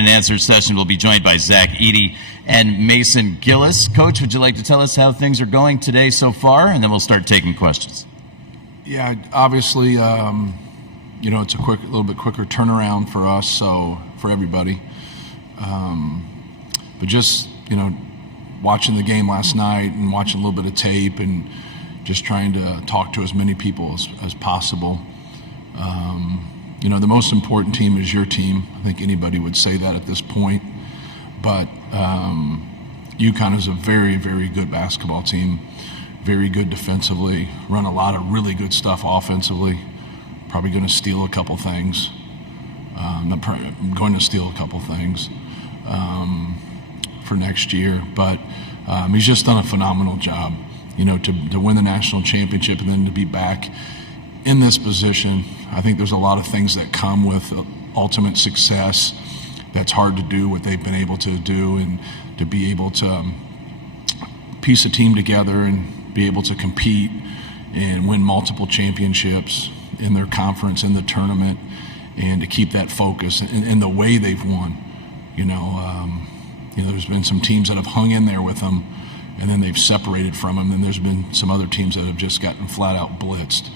and answer session. We'll be joined by Ross-Ade and Mason Gillis. Coach, would you like to tell us how things are going today so far, and then we'll start taking questions. Yeah, obviously, it's a little bit quicker turnaround for us, so for everybody. But just, watching the game last night and watching a little bit of tape and just trying to talk to as many people as possible. The most important team is your team. I think anybody would say that at this point. But Yukon is a very, very good basketball team, very good defensively, run a lot of really good stuff offensively. Probably going to steal a couple things. I'm going to steal a couple things for next year. But he's just done a phenomenal job, to win the national championship and then to be back in this position. I think there's a lot of things that come with ultimate success that's hard to do, what they've been able to do, and to be able to piece a team together and be able to compete and win multiple championships in their conference, in the tournament, and to keep that focus and the way they've won. There's been some teams that have hung in there with them and then they've separated from them, and there's been some other teams that have just gotten flat out blitzed.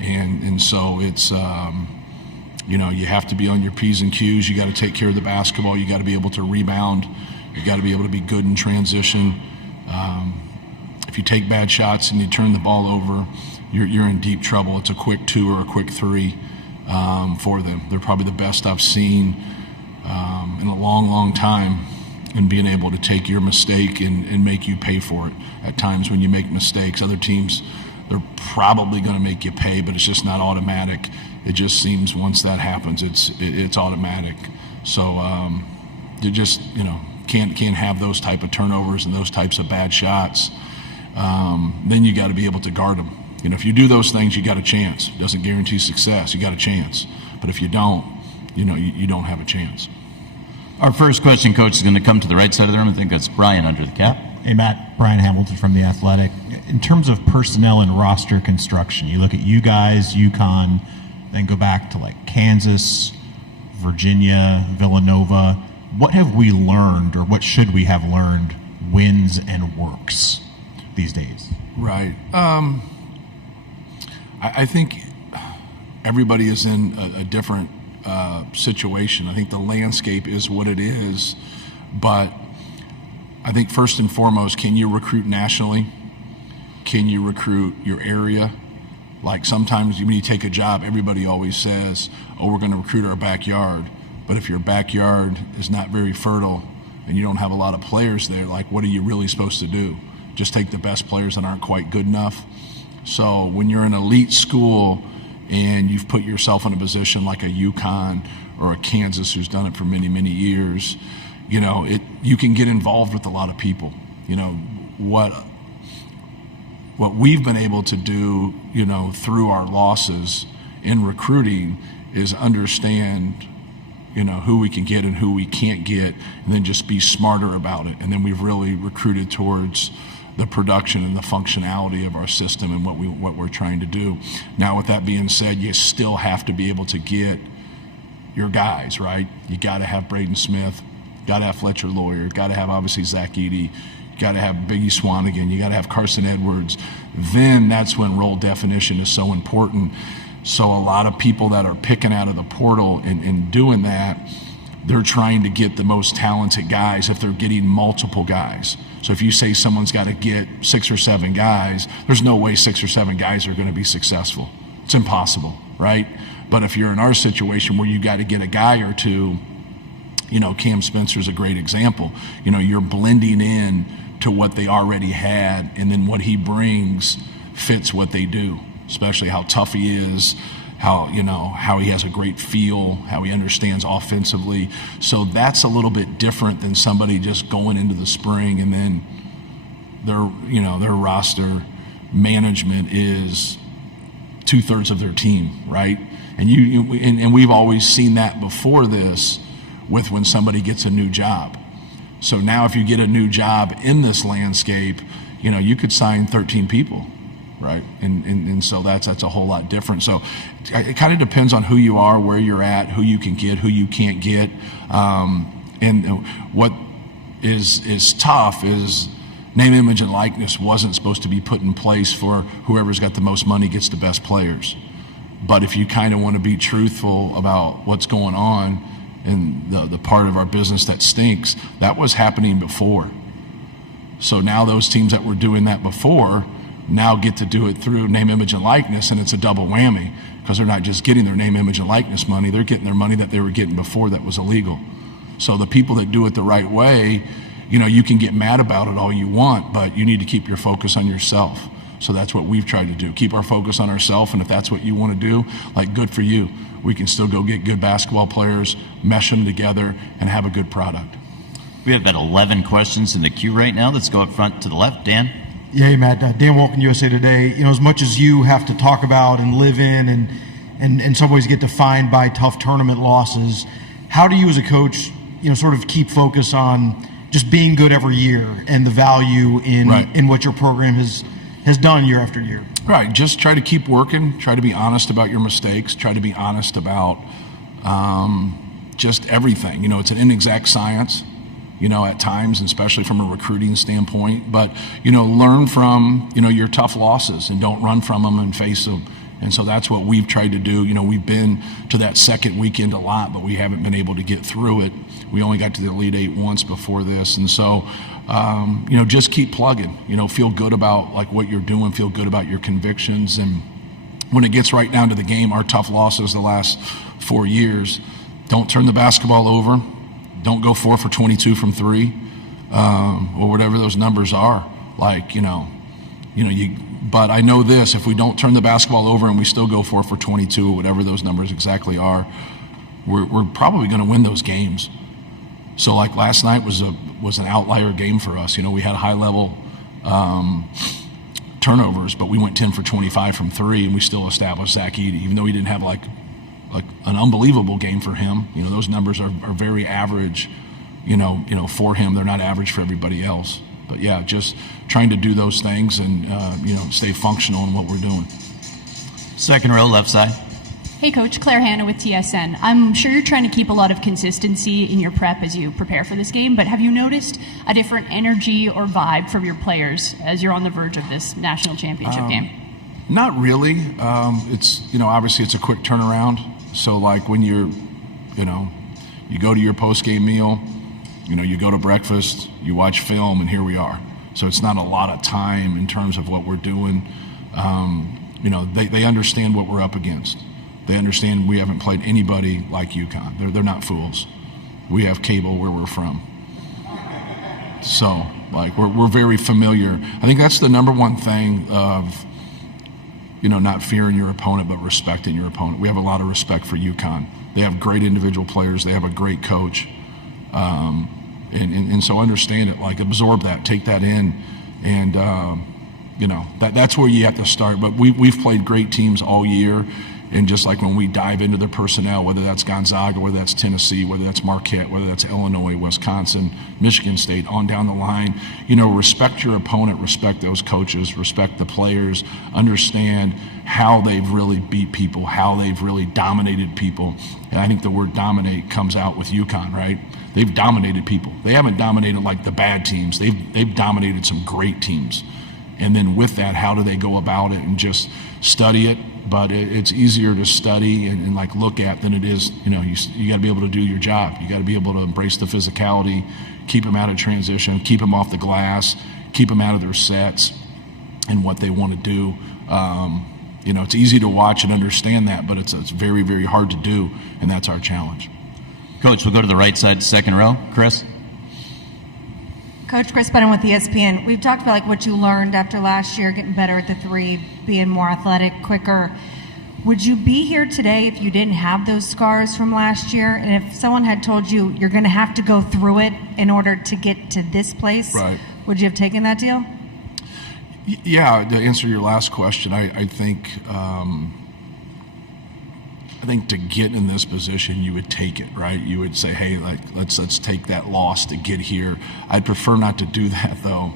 And so it's, you have to be on your P's and Q's. You got to take care of the basketball. You got to be able to rebound. You got to be able to be good in transition. If you take bad shots and you turn the ball over, you're in deep trouble. It's a quick 2 or a quick 3 for them. They're probably the best I've seen in a long, long time in being able to take your mistake and make you pay for it. At times when you make mistakes, other teams, they're probably going to make you pay, but it's just not automatic. It just seems once that happens, it's automatic. So you just can't have those type of turnovers and those types of bad shots. Then you got to be able to guard them. If you do those things, you got a chance. It doesn't guarantee success. You got a chance. But if you don't, you don't have a chance. Our first question, Coach, is going to come to the right side of the room. I think that's Brian under the cap. Hey, Matt. Brian Hamilton from The Athletic. In terms of personnel and roster construction, you look at you guys, Yukon, then go back to Kansas, Virginia, Villanova. What have we learned, or what should we have learned, wins and works these days? Right. I think everybody is in a different situation. I think the landscape is what it is, but I think first and foremost, can you recruit nationally? Can you recruit your area? Sometimes when you take a job, everybody always says, we're going to recruit our backyard. But if your backyard is not very fertile and you don't have a lot of players there, what are you really supposed to do? Just take the best players that aren't quite good enough? So when you're an elite school and you've put yourself in a position like a Yukon or a Kansas who's done it for many, many years, you can get involved with a lot of people. What we've been able to do, through our losses in recruiting is understand, who we can get and who we can't get, and then just be smarter about it. And then we've really recruited towards the production and the functionality of our system and what we're trying to do. Now, with that being said, you still have to be able to get your guys, right? You got to have Braden Smith, got to have Fletcher Lawyer, got to have obviously Ross-Ade, got to have Biggie Swanigan, you got to have Carson Edwards. Then that's when role definition is so important. So a lot of people that are picking out of the portal and doing that, they're trying to get the most talented guys if they're getting multiple guys. So if you say someone's got to get 6 or 7 guys, there's no way 6 or 7 guys are going to be successful. It's impossible, right? But if you're in our situation where you got to get a guy or two, Cam Spencer's a great example. You're blending in to what they already had, and then what he brings fits what they do, especially how tough he is, how he has a great feel, how he understands offensively. So that's a little bit different than somebody just going into the spring and then their roster management is 2/3 of their team, right? And we've always seen that before this with when somebody gets a new job. So now if you get a new job in this landscape, you could sign 13 people, right? And so that's a whole lot different. So it kind of depends on who you are, where you're at, who you can get, who you can't get. And what is tough is name, image, and likeness wasn't supposed to be put in place for whoever's got the most money gets the best players. But if you kind of want to be truthful about what's going on and the part of our business that stinks, that was happening before. So now those teams that were doing that before now get to do it through name, image, and likeness, and it's a double whammy because they're not just getting their name, image, and likeness money, they're getting their money that they were getting before that was illegal. So the people that do it the right way, you know, you can get mad about it all you want, but you need to keep your focus on yourself. So that's what we've tried to do. Keep our focus on ourselves, and if that's what you want to do, like, good for you. We can still go get good basketball players, mesh them together, and have a good product. We have about 11 questions in the queue right now. Let's go up front to the left. Dan? Yeah, hey, Matt. Dan Wolken, USA Today. You know, as much as you have to talk about and live in and in some ways get defined by tough tournament losses, how do you as a coach, you know, sort of keep focus on just being good every year and the value in what your program has done year after year? Right. Just try to keep working. Try to be honest about your mistakes. Try to be honest about just everything. You know, it's an inexact science, you know, at times, especially from a recruiting standpoint. But, you know, learn from, you know, your tough losses and don't run from them and face them. And so that's what we've tried to do. You know, we've been to that second weekend a lot, but we haven't been able to get through it. We only got to the Elite Eight once before this. And so, you know, just keep plugging. You know, feel good about, like, what you're doing. Feel good about your convictions. And when it gets right down to the game, our tough losses the last 4 years, don't turn the basketball over. Don't go 4 for 22 from 3, or whatever those numbers are. Like, but I know this: if we don't turn the basketball over and we still go 4 for 22, or whatever those numbers exactly are, we're probably going to win those games. So, like, last night was an outlier game for us. You know, we had high level turnovers, but we went 10 for 25 from 3, and we still established Ross-Ade, even though he didn't have like an unbelievable game for him. You know, those numbers are very average, you know, for him. They're not average for everybody else. But yeah, just trying to do those things and, you know, stay functional in what we're doing. Second row, left side. Hey, Coach. Claire Hanna with TSN. I'm sure you're trying to keep a lot of consistency in your prep as you prepare for this game, but have you noticed a different energy or vibe from your players as you're on the verge of this national championship game? Not really. It's, you know, obviously it's a quick turnaround. So, like, when you're, you know, you go to your post-game meal, you know, you go to breakfast, you watch film, and here we are. So it's not a lot of time in terms of what we're doing. You know, they understand what we're up against. They understand we haven't played anybody like Yukon. They're not fools. We have cable where we're from. So, like, we're very familiar. I think that's the number one thing of, you know, not fearing your opponent, but respecting your opponent. We have a lot of respect for Yukon. They have great individual players. They have a great coach. And so understand it, like, absorb that, take that in. And, you know, that's where you have to start. But we've played great teams all year. And just like when we dive into their personnel, whether that's Gonzaga, whether that's Tennessee, whether that's Marquette, whether that's Illinois, Wisconsin, Michigan State, on down the line, you know, respect your opponent, respect those coaches, respect the players, understand how they've really beat people, how they've really dominated people. And I think the word dominate comes out with Yukon, right? They've dominated people. They haven't dominated like the bad teams. They've dominated some great teams. And then with that, how do they go about it and just study it? But it's easier to study and like look at than it is, you know, you got to be able to do your job. You got to be able to embrace the physicality, keep them out of transition, keep them off the glass, keep them out of their sets and what they want to do. You know, it's easy to watch and understand that, but it's very, very hard to do, and that's our challenge. Coach, we'll go to the right side, second row. Chris? Coach Chris Bennett with ESPN. We've talked about, like, what you learned after last year, getting better at the three, being more athletic, quicker. Would you be here today if you didn't have those scars from last year? And if someone had told you you're going to have to go through it in order to get to this place, right, would you have taken that deal? Yeah, to answer your last question, I think I think to get in this position, you would take it, right? You would say, hey, like, let's take that loss to get here. I'd prefer not to do that, though.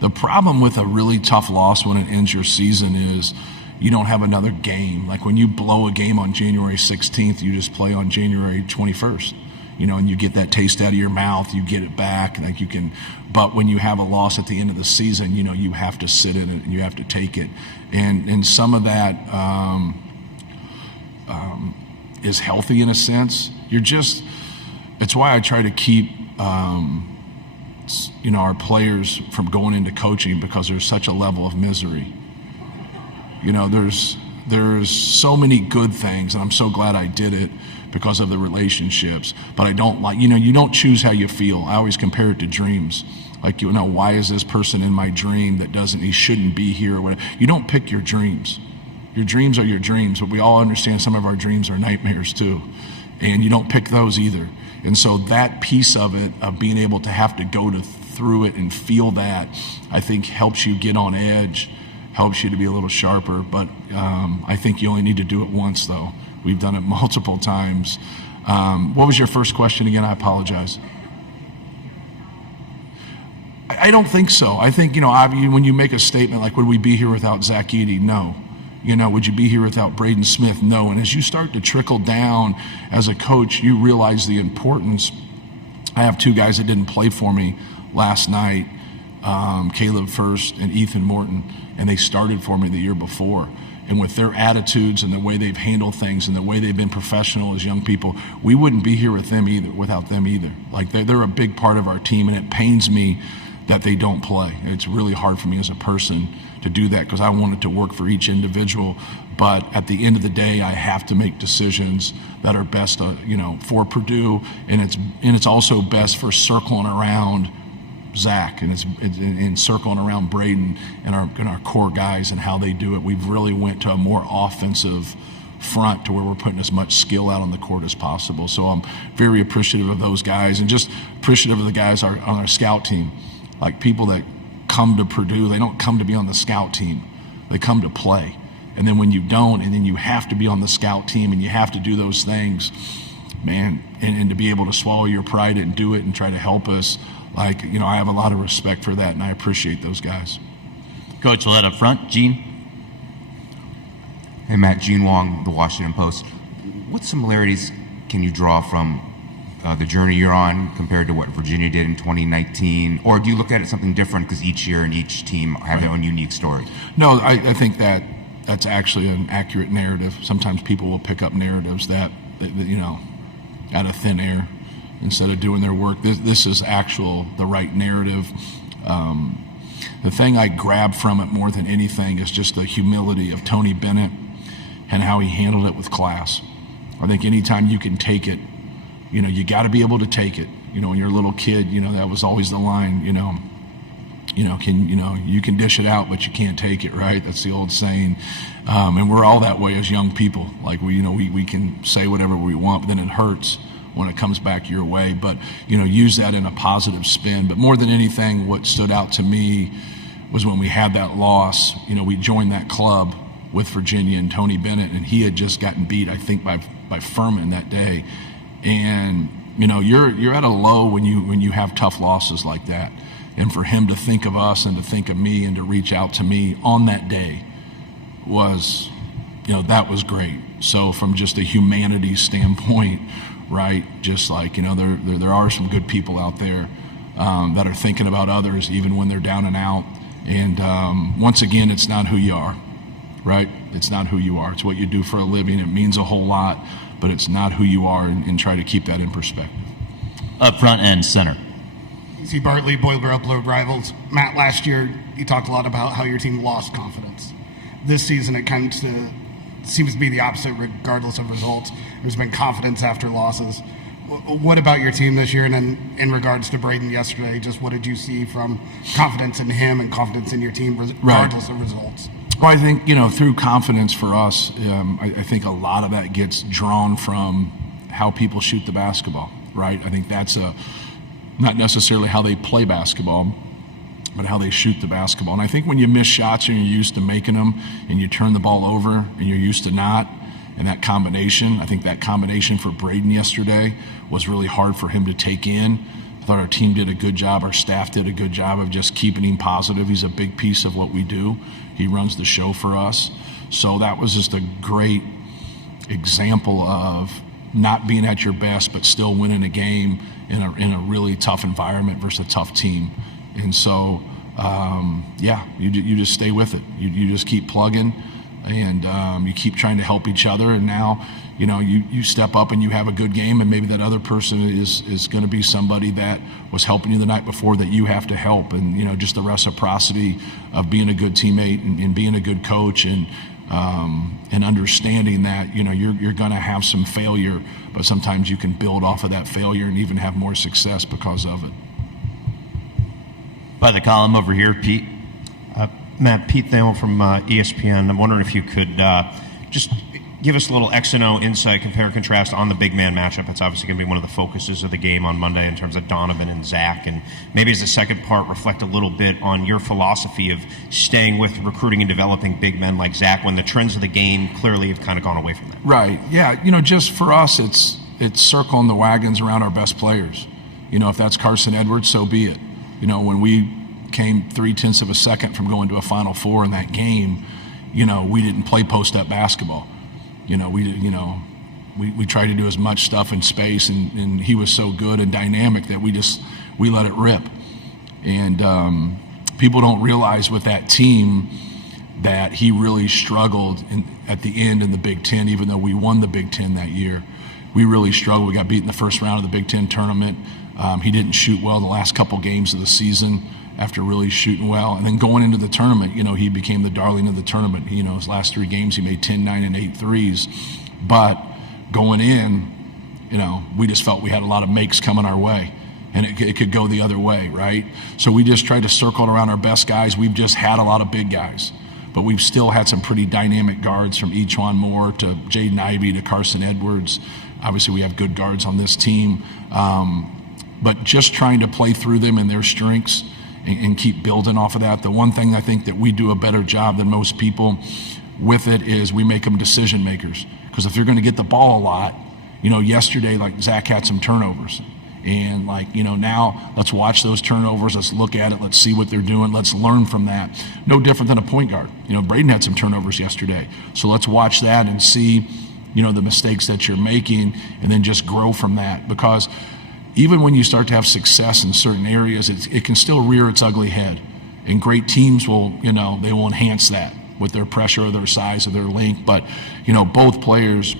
The problem with a really tough loss when it ends your season is you don't have another game. Like when you blow a game on January 16th, you just play on January 21st. And you get that taste out of your mouth, you get it back, like you can. But when you have a loss at the end of the season, you have to sit in it and you have to take it. And some of that is healthy in a sense. It's why I try to keep, our players from going into coaching, because there's such a level of misery. There's so many good things, and I'm so glad I did it because of the relationships. But I don't like, you don't choose how you feel. I always compare it to dreams. Like, why is this person in my dream he shouldn't be here or whatever. You don't pick your dreams. Your dreams are your dreams, but we all understand some of our dreams are nightmares too. And you don't pick those either. And so that piece of it, of being able to have to go through it and feel that, I think helps you get on edge, helps you to be a little sharper. But I think you only need to do it once, though. We've done it multiple times. What was your first question again? I apologize. I don't think so. I think, when you make a statement like, would we be here without Zach Eady? No. Would you be here without Braden Smith? No. And as you start to trickle down as a coach, you realize the importance. I have two guys that didn't play for me last night, Caleb First and Ethan Morton, and they started for me the year before. And with their attitudes and the way they've handled things and the way they've been professional as young people, we wouldn't be here without them either. Like they're a big part of our team, and it pains me that they don't play. It's really hard for me as a person to do that because I want it to work for each individual. But at the end of the day, I have to make decisions that are best, for Purdue, and it's also best for circling around Zach and circling around Braden and our core guys and how they do it. We've really went to a more offensive front to where we're putting as much skill out on the court as possible. So I'm very appreciative of those guys, and just appreciative of the guys on our scout team. Like people that come to Purdue, they don't come to be on the scout team. They come to play. And then when you don't, and then you have to be on the scout team and you have to do those things, man, and to be able to swallow your pride and do it and try to help us, I have a lot of respect for that, and I appreciate those guys. Coach, we'll head up front. Gene? Hey, Matt, Gene Wong, The Washington Post. What similarities can you draw from the journey you're on compared to what Virginia did in 2019? Or do you look at it something different because each year and each team have their own unique story? No, I think that's actually an accurate narrative. Sometimes people will pick up narratives that out of thin air instead of doing their work. This is the right narrative. The thing I grab from it more than anything is just the humility of Tony Bennett and how he handled it with class. I think anytime you can take it, you got to be able to take it. When you're a little kid, that was always the line, you can dish it out, but you can't take it, right? That's the old saying. And we're all that way as young people. Like we can say whatever we want, but then it hurts when it comes back your way. But, use that in a positive spin. But more than anything, what stood out to me was when we had that loss, we joined that club with Virginia and Tony Bennett, and he had just gotten beat, I think, by Furman that day. And, you're at a low when you have tough losses like that. And for him to think of us and to think of me and to reach out to me on that day was, that was great. So from just a humanity standpoint, right, just like, there are some good people out there that are thinking about others even when they're down and out. And once again, it's not who you are, right? It's not who you are. It's what you do for a living. It means a whole lot, but it's not who you are, and try to keep that in perspective. Up front and center. C. Bartley, Boiler Upload Rivals. Matt, last year you talked a lot about how your team lost confidence. This season it seems to be the opposite regardless of results. There's been confidence after losses. What about your team this year? And then in regards to Braden yesterday, just what did you see from confidence in him and confidence in your team regardless of results? Well, I think, through confidence for us, I think a lot of that gets drawn from how people shoot the basketball, right? I think that's not necessarily how they play basketball, but how they shoot the basketball. And I think when you miss shots and you're used to making them and you turn the ball over and you're used to not, And that combination, I think that combination for Braden yesterday was really hard for him to take in. I thought our team did a good job, our staff did a good job of just keeping him positive. He's a big piece of what we do. He runs the show for us. So that was just a great example of not being at your best, but still winning a game in a really tough environment versus a tough team. And so, you just stay with it. You just keep plugging, and you keep trying to help each other. And now, you step up and you have a good game, and maybe that other person is going to be somebody that was helping you the night before that you have to help. And, just the reciprocity of being a good teammate and being a good coach, and understanding that, you're going to have some failure, but sometimes you can build off of that failure and even have more success because of it. By the column over here, Pete. Matt, Pete Thamel from ESPN. I'm wondering if you could just give us a little X and O insight, compare and contrast on the big man matchup. It's obviously going to be one of the focuses of the game on Monday in terms of Donovan and Zach. And maybe as the second part, reflect a little bit on your philosophy of staying with recruiting and developing big men like Zach when the trends of the game clearly have kind of gone away from that. Right. Yeah. Just for us, it's circling the wagons around our best players. If that's Carson Edwards, so be it. When we came 0.3 of a second from going to a Final Four in that game, we didn't play post-up basketball. We tried to do as much stuff in space, and he was so good and dynamic that we let it rip. And people don't realize with that team that he really struggled at the end in the Big Ten, even though we won the Big Ten that year. We really struggled. We got beat in the first round of the Big Ten tournament. He didn't shoot well the last couple games of the season after really shooting well. And then going into the tournament, he became the darling of the tournament. His last 3 games, he made 10, 9, and 8 threes. But going in, we just felt we had a lot of makes coming our way. And it could go the other way, right? So we just tried to circle around our best guys. We've just had a lot of big guys. But we've still had some pretty dynamic guards, from Echuan Moore to Jaden Ivey to Carson Edwards. Obviously, we have good guards on this team. But just trying to play through them and their strengths and keep building off of that. The one thing I think that we do a better job than most people with it is we make them decision makers. Because if you're going to get the ball a lot, yesterday, like Zach had some turnovers. And now let's watch those turnovers. Let's look at it. Let's see what they're doing. Let's learn from that. No different than a point guard. Braden had some turnovers yesterday. So let's watch that and see, the mistakes that you're making, and then just grow from that. Because even when you start to have success in certain areas, it can still rear its ugly head. And great teams will, they will enhance that with their pressure or their size or their length. But, both players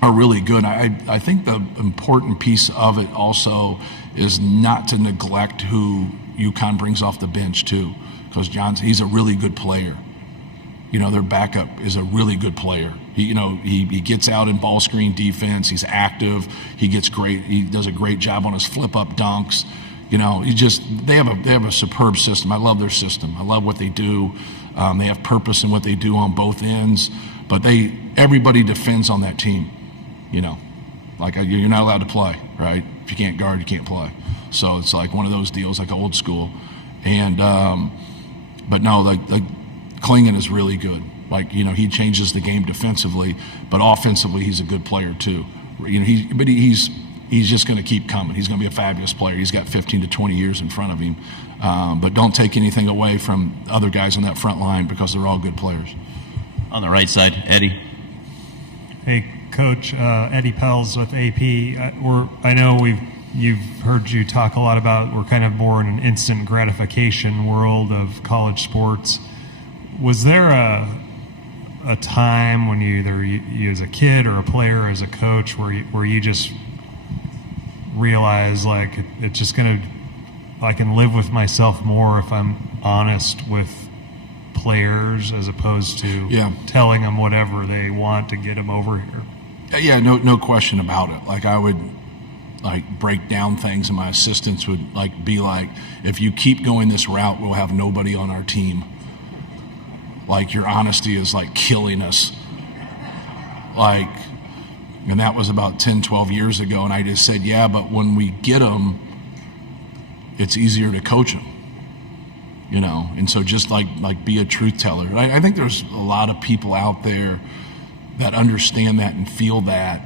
are really good. I think the important piece of it also is not to neglect who Yukon brings off the bench too. Because he's a really good player. Their backup is a really good player. He gets out in ball screen defense. He's active. He does a great job on his flip up dunks. They have a superb system. I love their system. I love what they do. They have purpose in what they do on both ends. But everybody defends on that team. You're not allowed to play, right? If you can't guard, you can't play. So it's like one of those deals, like old school. And but no, like Klingon is really good. He changes the game defensively, but offensively he's a good player too. He's just going to keep coming. He's going to be a fabulous player. He's got 15 to 20 years in front of him. But don't take anything away from other guys on that front line, because they're all good players. On the right side, Eddie. Hey, Coach, Eddie Pels with AP. I know you've heard you talk a lot about we're kind of more in an instant gratification world of college sports. Was there a time when you as a kid or a player or as a coach where you just realized it's just I can live with myself more if I'm honest with players as opposed to telling them whatever they want to get them over here? Yeah, no question about it. I would break down things, and my assistants would be like, if you keep going this route, we'll have nobody on our team. Your honesty is killing us. And that was about 10, 12 years ago. And I just said, yeah, but when we get them, it's easier to coach them, And so just be a truth teller. I think there's a lot of people out there that understand that and feel that.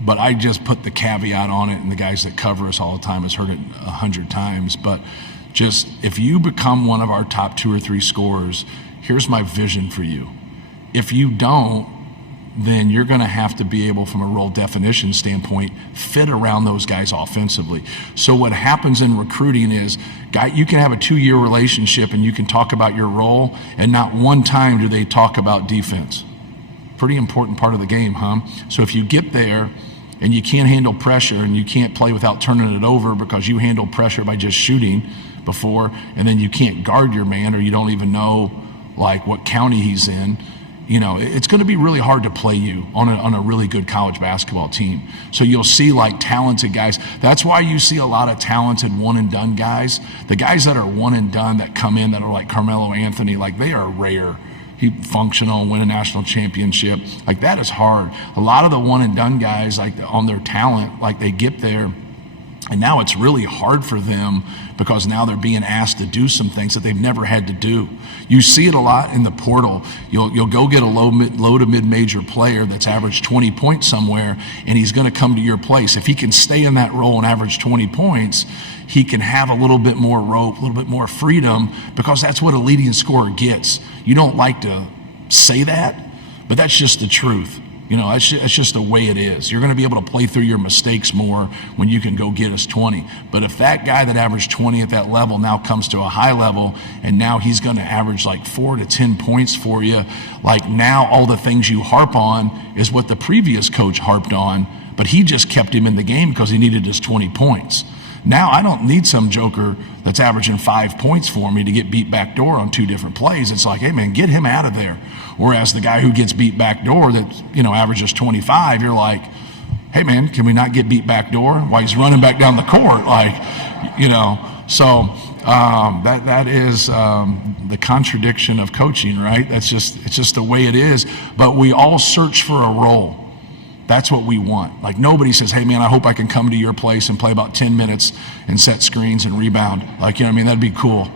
But I just put the caveat on it, and the guys that cover us all the time has heard it 100 times. But just if you become one of our top 2 or 3 scorers, here's my vision for you. If you don't, then you're going to have to be able, from a role definition standpoint, fit around those guys offensively. So what happens in recruiting is, you can have a 2-year relationship and you can talk about your role, and not one time do they talk about defense. Pretty important part of the game, huh? So if you get there and you can't handle pressure and you can't play without turning it over because you handle pressure by just shooting before, and then you can't guard your man, or you don't even know like what county he's in, it's going to be really hard to play you on a really good college basketball team. So you'll see like talented guys. That's why you see a lot of talented one and done guys. The guys that are one and done that come in that are like Carmelo Anthony, like they are rare. He functional, win a national championship. Like that is hard. A lot of the one and done guys, like on their talent, like they get there, and now it's really hard for them because now they're being asked to do some things that they've never had to do. You see it a lot in the portal. You'll go get a low to mid-major player that's averaged 20 points somewhere, and he's going to come to your place. If he can stay in that role and average 20 points, he can have a little bit more rope, a little bit more freedom, because that's what a leading scorer gets. You don't like to say that, but that's just the truth. It's just the way it is. You're going to be able to play through your mistakes more when you can go get us 20. But if that guy that averaged 20 at that level now comes to a high level, and now he's going to average like 4 to 10 points for you, like now all the things you harp on is what the previous coach harped on, but he just kept him in the game because he needed his 20 points. Now I don't need some joker that's averaging 5 points for me to get beat back door on 2 different plays. It's like, hey man, get him out of there. Whereas the guy who gets beat back door that, averages 25, you're like, hey man, can we not get beat back door while he's running back down the court? So that is the contradiction of coaching, right? It's just the way it is. But we all search for a role. That's what we want. Like nobody says, hey man, I hope I can come to your place and play about 10 minutes and set screens and rebound. That'd be cool,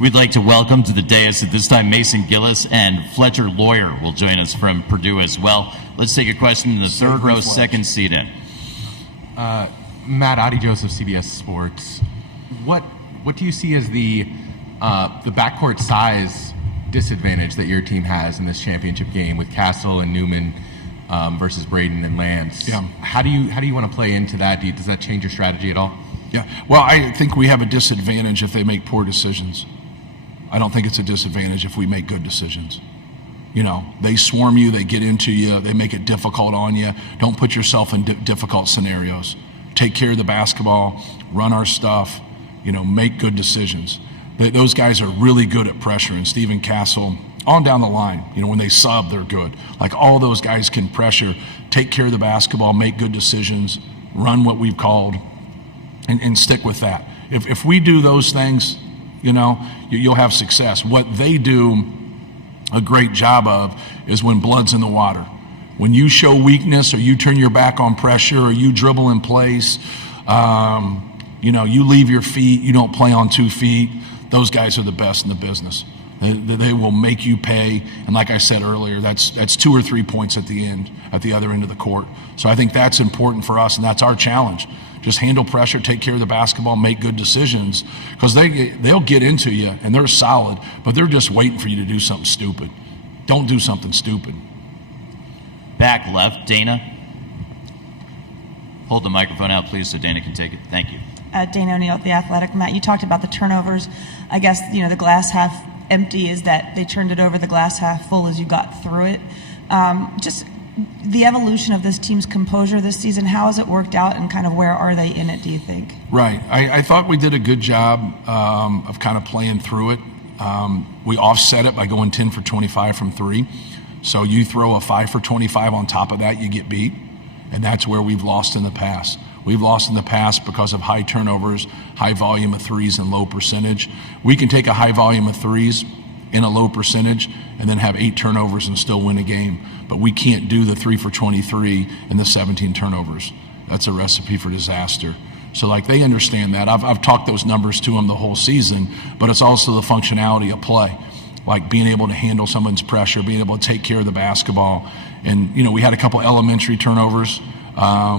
We'd like to welcome to the dais at this time Mason Gillis, and Fletcher Lawyer will join us from Purdue as well. Let's take a question in the third row, second seat in. Matt Adi Joseph, CBS Sports. What do you see as the backcourt size disadvantage that your team has in this championship game with Castle and Newman versus Braden and Lance? Yeah. How do you want to play into that? Does that change your strategy at all? Yeah. Well, I think we have a disadvantage if they make poor decisions. I don't think it's a disadvantage if we make good decisions. They swarm you, they get into you, they make it difficult on you. Don't put yourself in difficult scenarios. Take care of the basketball, run our stuff, make good decisions. Those guys are really good at pressure, and Stephen Castle, on down the line, when they sub, they're good. Like all those guys can pressure, take care of the basketball, make good decisions, run what we've called, and stick with that. If we do those things, you'll have success. What they do a great job of is when blood's in the water. When you show weakness, or you turn your back on pressure, or you dribble in place, you leave your feet, you don't play on 2 feet, those guys are the best in the business. They will make you pay. And like I said earlier, that's 2 or 3 points at the other end of the court. So I think that's important for us, and that's our challenge. Just handle pressure, take care of the basketball, make good decisions, because they'll get into you, and they're solid, but they're just waiting for you to do something stupid. Don't do something stupid. Back left, Dana. Hold the microphone out, please, so Dana can take it. Thank you. Dana O'Neill at The Athletic. Matt, you talked about the turnovers. I guess, the glass half empty is that they turned it over, the glass half full as you got through it. Just the evolution of this team's composure this season, how has it worked out, and kind of where are they in it, do you think? Right. I thought we did a good job of kind of playing through it. We offset it by going 10 for 25 from 3. So you throw a 5 for 25 on top of that, you get beat. And that's where we've lost in the past. We've lost in the past because of high turnovers, high volume of threes, and low percentage. We can take a high volume of threes in a low percentage and then have 8 turnovers and still win a game. But we can't do the 3 for 23 and the 17 turnovers. That's a recipe for disaster. So they understand that. I've talked those numbers to them the whole season, but it's also the functionality of play. like being able to handle someone's pressure, being able to take care of the basketball. And, we had a couple elementary turnovers.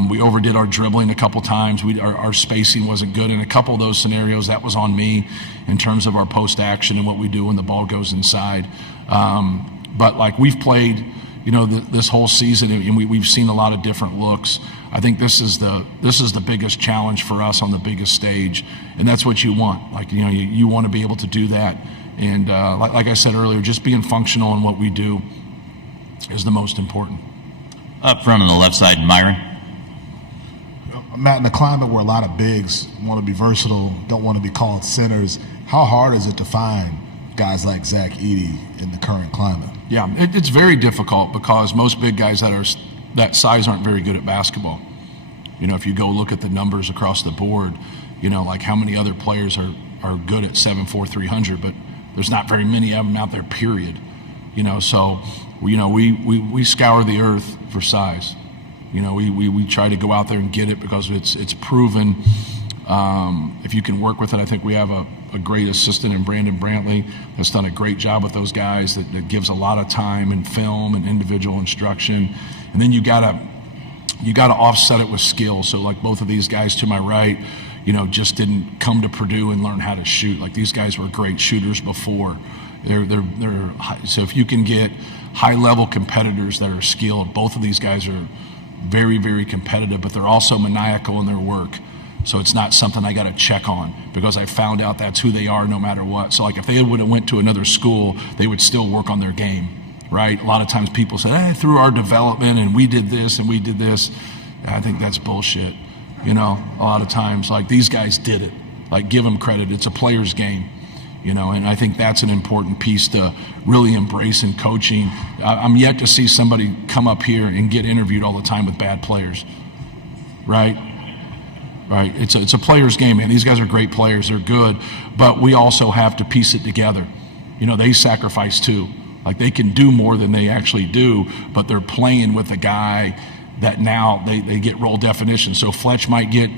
We overdid our dribbling a couple times. Our spacing wasn't good. In a couple of those scenarios, that was on me in terms of our post action and what we do when the ball goes inside. But like we've played, this whole season, and we've seen a lot of different looks. I think this is the biggest challenge for us on the biggest stage, and that's what you want. Like you want to be able to do that, and like I said earlier, just being functional in what we do is the most important. Up front on the left side, Myron. Matt, in a climate where a lot of bigs want to be versatile, don't want to be called centers, how hard is it to find guys like Zach Ede in the current climate? Yeah, it's very difficult because most big guys that size aren't very good at basketball. If you go look at the numbers across the board, like how many other players are good at 7'4", 300, but there's not very many of them out there, period. So we scour the earth for size. We try to go out there and get it because it's proven. If you can work with it, I think we have a great assistant in Brandon Brantley that's done a great job with those guys that gives a lot of time and film and individual instruction. And then you gotta offset it with skill. So like both of these guys to my right, just didn't come to Purdue and learn how to shoot. Like these guys were great shooters before. So if you can get high level competitors that are skilled, both of these guys are very, very competitive, but they're also maniacal in their work. So it's not something I got to check on because I found out that's who they are no matter what. So like if they would have went to another school, they would still work on their game, right? A lot of times people say, through our development and we did this and we did this. I think that's bullshit. A lot of times like these guys did it. Like give them credit. It's a player's game. And I think that's an important piece to really embrace in coaching. I'm yet to see somebody come up here and get interviewed all the time with bad players, right? Right. It's a player's game, man. These guys are great players. They're good, but we also have to piece it together. They sacrifice too. Like they can do more than they actually do, but they're playing with a guy that now they get role definition. So Fletch might get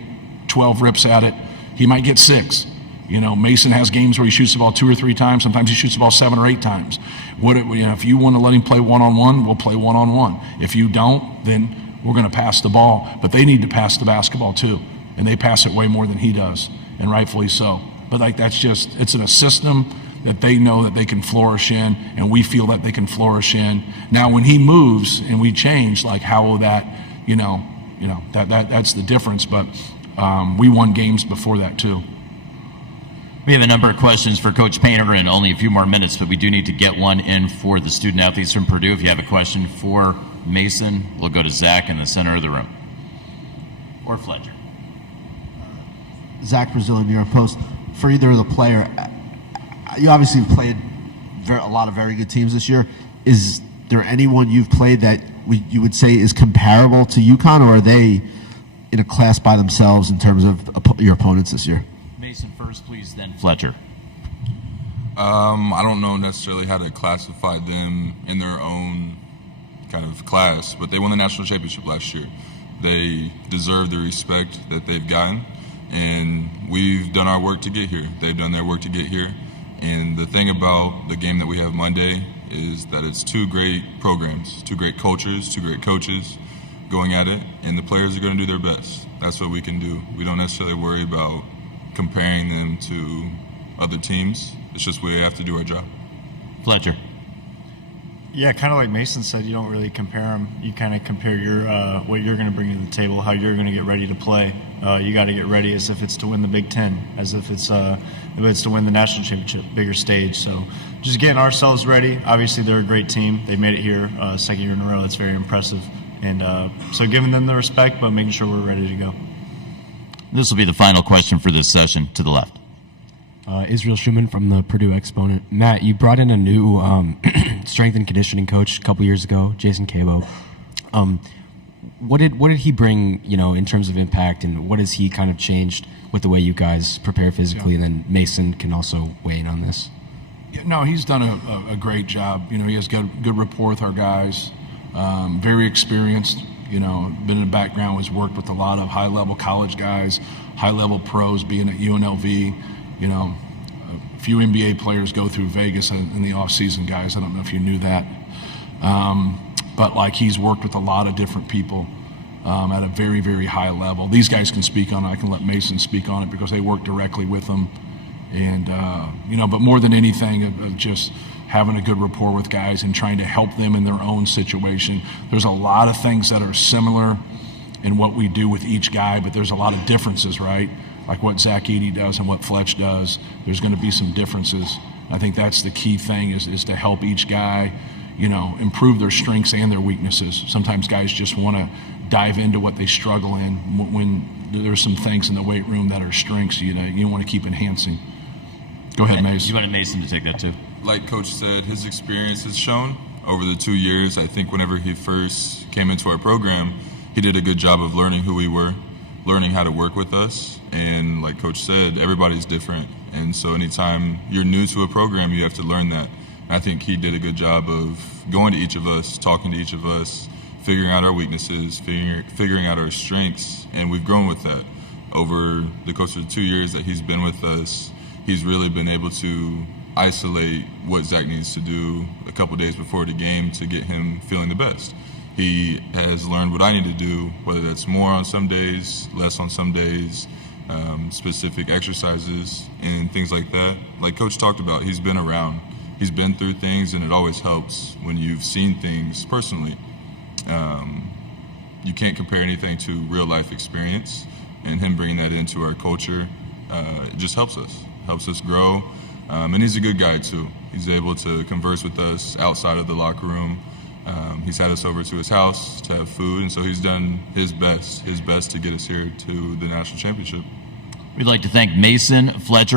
12 rips at it. He might get 6. Mason has games where he shoots the ball 2 or 3 times. Sometimes he shoots the ball 7 or 8 times. If you want to let him play one-on-one, we'll play one-on-one. If you don't, then we're going to pass the ball. But they need to pass the basketball too. And they pass it way more than he does, and rightfully so. But like it's in a system that they know that they can flourish in, and we feel that they can flourish in. Now, when he moves and we change, like how will that, that's the difference. But we won games before that too. We have a number of questions for Coach Painter and only a few more minutes, but we do need to get one in for the student athletes from Purdue. If you have a question for Mason, we'll go to Zach in the center of the room, or Fletcher. Zach Brazilian, New York Post. For either of the player, you obviously played a lot of very good teams this year. Is there anyone you've played that you would say is comparable to Yukon, or are they in a class by themselves in terms of your opponents this year? Mason first, please, then Fletcher. I don't know necessarily how to classify them in their own kind of class, but they won the national championship last year. They deserve the respect that they've gotten. And we've done our work to get here. They've done their work to get here. And the thing about the game that we have Monday is that it's 2 great programs, 2 great cultures, 2 great coaches going at it, and the players are going to do their best. That's what we can do. We don't necessarily worry about comparing them to other teams. It's just we have to do our job. Fletcher. Yeah, kind of like Mason said, you don't really compare them. You kind of compare your what you're going to bring to the table, how you're going to get ready to play. You got to get ready as if it's to win the Big Ten, as if it's to win the national championship, bigger stage. So just getting ourselves ready. Obviously, they're a great team. They made it here second year in a row. That's very impressive. And so giving them the respect, but making sure we're ready to go. This will be the final question for this session to the left. Israel Schumann from the Purdue Exponent. Matt, you brought in a new strength and conditioning coach a couple years ago, Jason Cabo. What did he bring, in terms of impact, and what has he kind of changed with the way you guys prepare physically? Yeah. And then Mason can also weigh in on this. Yeah, no, he's done a great job. He has got good rapport with our guys. Very experienced. Been in the background, has worked with a lot of high-level college guys, high-level pros, being at UNLV. few NBA players go through Vegas in the off season, guys. I don't know if you knew that. But like he's worked with a lot of different people at a very, very high level. These guys can speak on it. I can let Mason speak on it because they work directly with them. And, but more than anything, of just having a good rapport with guys and trying to help them in their own situation. There's a lot of things that are similar in what we do with each guy, but there's a lot of differences, right? Like what Zach-Ade does and what Fletch does. There's going to be some differences. I think that's the key thing is to help each guy, improve their strengths and their weaknesses. Sometimes guys just want to dive into what they struggle in when there's some things in the weight room that are strengths, you want to keep enhancing. Go ahead, Mason. You wanted Mason to take that too. Like Coach said, his experience has shown over the 2 years. I think whenever he first came into our program, he did a good job of learning who we were, learning how to work with us. And like Coach said, everybody's different. And so anytime you're new to a program, you have to learn that. And I think he did a good job of going to each of us, talking to each of us, figuring out our weaknesses, figuring out our strengths. And we've grown with that. Over the course of the 2 years that he's been with us, he's really been able to isolate what Zach needs to do a couple days before the game to get him feeling the best. He has learned what I need to do, whether that's more on some days, less on some days, specific exercises and things like that. Like Coach talked about, he's been around. He's been through things, and it always helps when you've seen things personally. You can't compare anything to real life experience, and him bringing that into our culture, it just helps us grow. And he's a good guy too. He's able to converse with us outside of the locker room. He's had us over to his house to have food, and so he's done his best to get us here to the national championship. We'd like to thank Mason, Fletcher,